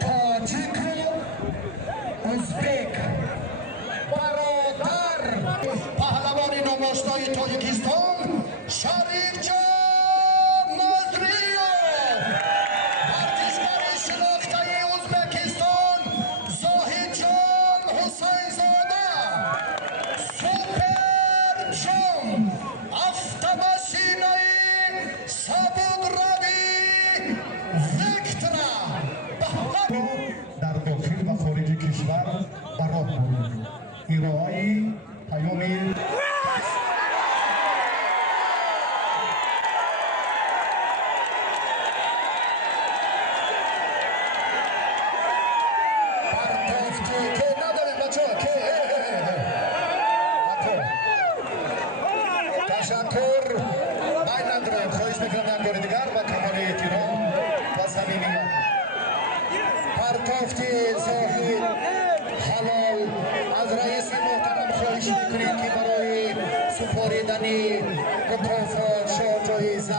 تاجیک ازبک برادر پهلوان نماشتای تاجیکستان شریف جان نظریو، ورزشکار شناخته ازبکستان زاهد جان حسین زاده، سوپر جان автомашина سبود روی وکترا در داخل و خارج کشور برات بود. ارائه پیام تشکر من ندارم. خواهش میکنم یک بار دیگر با کمال احترام و صمیمیت پرتافت زاهد حلال از رئیس محترم خواهش میکنیم که برای سپاریدن مکافات شاه جایزه